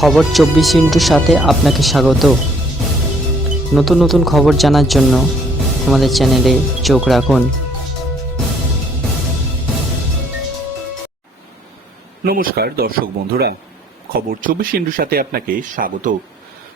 খবর চব্বিশ ইন্টুর সাথে আপনাকে স্বাগত। নতুন নতুন খবর জানার জন্য আমাদের চ্যানেলে চোখ রাখুন। নমস্কার, দর্শক বন্ধুরা। খবর চব্বিশ ইন্টুর সাথে আপনাকে স্বাগত।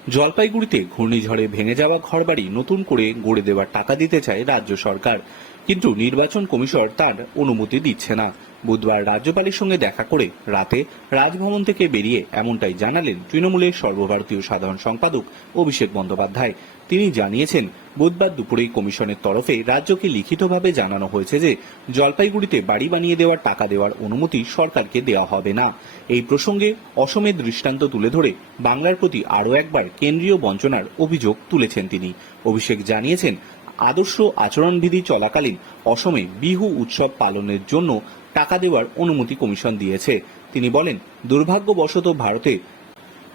জলপাইগুড়িতে ঘূর্ণিঝড়ে ভেঙে যাওয়া ঘরবাড়ি নতুন করে গড়ে দেওয়ার টাকা দিতে চায় রাজ্য সরকার। কিন্তু নির্বাচন কমিশন তার অনুমতি দিচ্ছে না। বুধবার রাজ্যপালের সঙ্গে দেখা করে রাতে রাজভবন থেকে বেরিয়ে এমনটাই জানালেন তৃণমূলের সর্বভারতীয় সাধারণ সম্পাদক অভিষেক বন্দ্যোপাধ্যায়। তিনি জানিয়েছেন, বুধবার দুপুরেই কমিশনের তরফে রাজ্যকে লিখিতভাবে জানানো হয়েছে যে, জলপাইগুড়িতে বাড়ি বানিয়ে দেওয়ার টাকা দেওয়ার অনুমতি সরকারকে দেওয়া হবে না। এই প্রসঙ্গে অসমের দৃষ্টান্ত তুলে ধরে বাংলার প্রতি আরও একবার কেন্দ্রীয় বঞ্চনার অভিযোগ তুলেছেন তিনি। অভিষেক জানিয়েছেন আদর্শ আচরণবিধি চলাকালীন অসমে বিহু উৎসব পালনের জন্য টাকা দেওয়ার অনুমতি কমিশন দিয়েছে। তিনি বলেন, দুর্ভাগ্যবশত ভারতে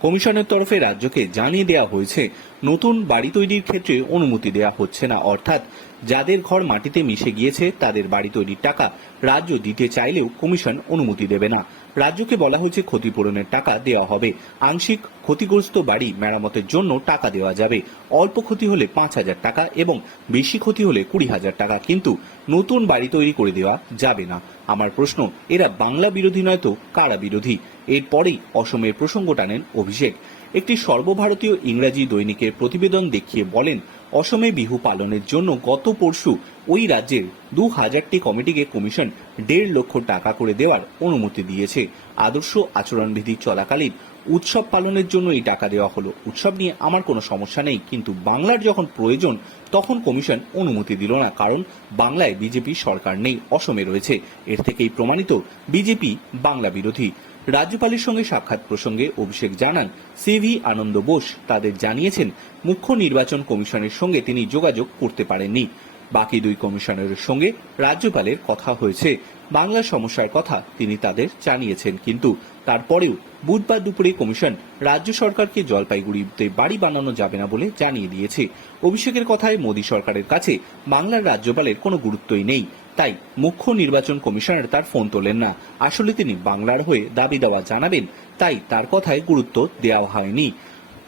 কমিশনের তরফে রাজ্যকে জানিয়ে দেওয়া হয়েছে নতুন বাড়ি তৈরির ক্ষেত্রে অনুমতি দেওয়া হচ্ছে না। অর্থাৎ যাদের ঘর মাটিতে মিশে গিয়েছে, তাদের বাড়ি তৈরির টাকা রাজ্য দিতে চাইলেও কমিশন অনুমতি দেবে না। রাজ্যকে বলা হয়েছে ক্ষতিপূরণের টাকা দেওয়া হবে। আংশিক ক্ষতিগ্রস্ত বাড়ি মেরামতের জন্য টাকা দেওয়া যাবে। অল্প ক্ষতি হলে পাঁচ হাজার টাকা এবং বেশি ক্ষতি হলে কুড়ি হাজার টাকা। কিন্তু নতুন বাড়ি তৈরি করে দেওয়া যাবে না। আমার প্রশ্ন, এরা বাংলা বিরোধী নয় তো কারা বিরোধী? এরপরেই অসমের প্রসঙ্গ টানেন অভিষেক। একটি সর্বভারতীয় ইংরাজি দৈনিকের প্রতিবেদন দেখিয়ে বলেন, অসমে বিহু পালনের জন্য গত পরশু ওই রাজ্যের দু হাজারটি কমিটিকে কমিশন দেড় লক্ষ টাকা করে দেওয়ার অনুমতি দিয়েছে। আদর্শ আচরণবিধি চলাকালীন উৎসব পালনের জন্য এই টাকা দেওয়া হলো। উৎসব নিয়ে আমার কোনো সমস্যা নেই, কিন্তু বাংলার যখন প্রয়োজন তখন কমিশন অনুমতি দিল না, কারণ বাংলায় বিজেপি সরকার নেই, অসমে রয়েছে। এর থেকেই প্রমাণিত বিজেপি বাংলা বিরোধী। রাজ্যপালের সঙ্গে সাক্ষাৎ প্রসঙ্গে অভিষেক জানান, সিভি আনন্দ বোস তাদের জানিয়েছেন, মুখ্য নির্বাচন কমিশনের সঙ্গে তিনি যোগাযোগ করতে পারেননি। বাকি দুই কমিশনারের সঙ্গে রাজ্যপালের কথা হয়েছে। বাংলা সমস্যার কথা তিনি তাদের জানিয়েছেন, কিন্তু তারপরেও বুধবার দুপুরে কমিশন রাজ্য সরকারকে জলপাইগুড়িতে বাড়ি বানানো যাবে না বলে জানিয়ে দিয়েছে। অভিষেকের কথায় মোদী সরকারের কাছে বাংলার রাজ্যপালের কোনো গুরুত্বই নেই। তাই মুখ্য নির্বাচন কমিশনার তার ফোন তোলেন না। আসলে তিনি বাংলার হয়ে দাবি দেওয়া জানাবেন, তাই তার কথায় গুরুত্ব দেওয়া হয়নি।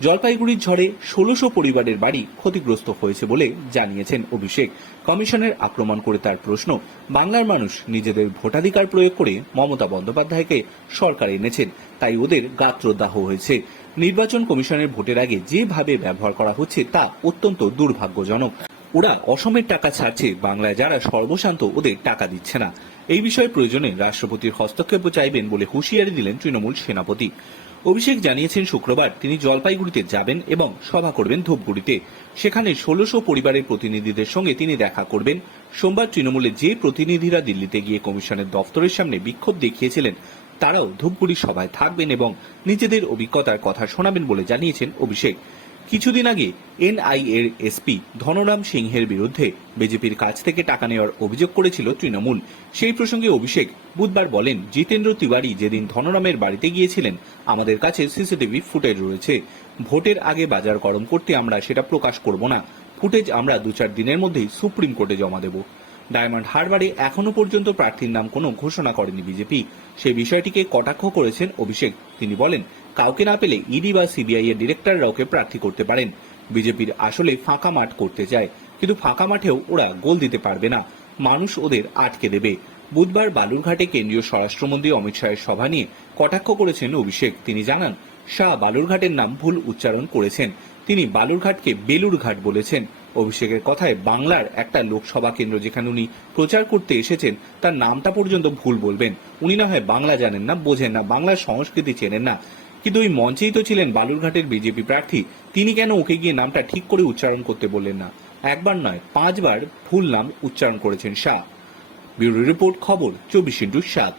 জলপাইগুড়ির ঝড়ে ষোলোশো পরিবারের বাড়ি ক্ষতিগ্রস্ত হয়েছে বলে জানিয়েছেন অভিষেক। কমিশনের আক্রমণ করে তার প্রশ্ন, বাংলার মানুষ নিজেদের ভোটাধিকার প্রয়োগ করে মমতা বন্দ্যোপাধ্যায়কে সরকার এনেছেন, তাই ওদের গাত্রদাহ হয়েছে। নির্বাচন কমিশনের ভোটের আগে যেভাবে ব্যবহার করা হচ্ছে তা অত্যন্ত দুর্ভাগ্যজনক। ওরা অসমের টাকা ছাড়ছে, বাংলায় যারা সর্বশান্ত ওদের টাকা দিচ্ছে না। এই বিষয়ে প্রয়োজনে রাষ্ট্রপতির হস্তক্ষেপ চাইবেন বলে হুঁশিয়ারি দিলেন তৃণমূল সেনাপতি। অভিষেক জানিয়েছেন শুক্রবার তিনি জলপাইগুড়িতে যাবেন এবং সভা করবেন ধূপগুড়িতে। সেখানে ষোলোশো পরিবারের প্রতিনিধিদের সঙ্গে তিনি দেখা করবেন। সোমবার তৃণমূলের যে প্রতিনিধিরা দিল্লিতে গিয়ে কমিশনের দফতরের সামনে বিক্ষোভ দেখিয়েছিলেন, তারাও ধূপগুড়ি সভায় থাকবেন এবং নিজেদের অভিজ্ঞতার কথা শোনাবেন বলে জানিয়েছেন অভিষেক। কিছুদিন আগে এনআইএর এসপি ধনরাম সিংহের বিরুদ্ধে বিজেপির কাছ থেকে টাকা নেওয়ার অভিযোগ করেছিল তৃণমূল। সেই প্রসঙ্গে অভিষেক বুধবার বলেন, জিতেন্দ্র তিওয়ারি যেদিন ধনরামের বাড়িতে গিয়েছিলেন, আমাদের কাছে সিসিটিভি ফুটেজ রয়েছে। ভোটের আগে বাজার গরম করতে আমরা সেটা প্রকাশ করব না। ফুটেজ আমরা দু চার দিনের মধ্যেই সুপ্রিম কোর্টে জমা দেব। ডায়মন্ড হারবারে এখনও পর্যন্ত প্রার্থীর নাম কোনো ঘোষণা করেনি বিজেপি। সেই বিষয়টিকে কটাক্ষ করেছেন অভিষেক। তিনি বলেন কাউকে না পেলে ইডি বা সিবিআই এর ডিরেক্টররা ওকে প্রার্থী করতে পারেন। বিজেপির আসলে ফাঁকা মাঠ করতে চায়, কিন্তু ফাঁকা মাঠেও ওরা গোল দিতে পারবে না। মানুষ ওদের আটকে দেবে। বুধবার বালুরঘাটে কেন্দ্রীয় স্বরাষ্ট্রমন্ত্রী অমিত শাহের সভা নিয়ে কটাক্ষ করেছেন অভিষেক। তিনি জানান, শাহ বালুরঘাটের নাম ভুল উচ্চারণ করেছেন। তিনি বালুরঘাটকে বেলুরঘাট বলেছেন। অভিষেকের কথায় বাংলার একটা লোকসভা কেন্দ্র যেখানে উনি প্রচার করতে এসেছেন, তার নামটা পর্যন্ত ভুল বলবেন। উনি না হয় বাংলা জানেন না, বোঝেন না। বাংলার সংস্কৃতি চেনেন না। কিন্তু ওই মঞ্চেই তো ছিলেন বালুরঘাটের বিজেপি প্রার্থী। তিনি কেন ওকে গিয়ে নামটা ঠিক করে উচ্চারণ করতে বললেন না? একবার নয়, পাঁচবার ভুল নাম উচ্চারণ করেছেন শাহ। ব্যুরো রিপোর্ট, খবর, চব্বিশ ইন্টু সাত।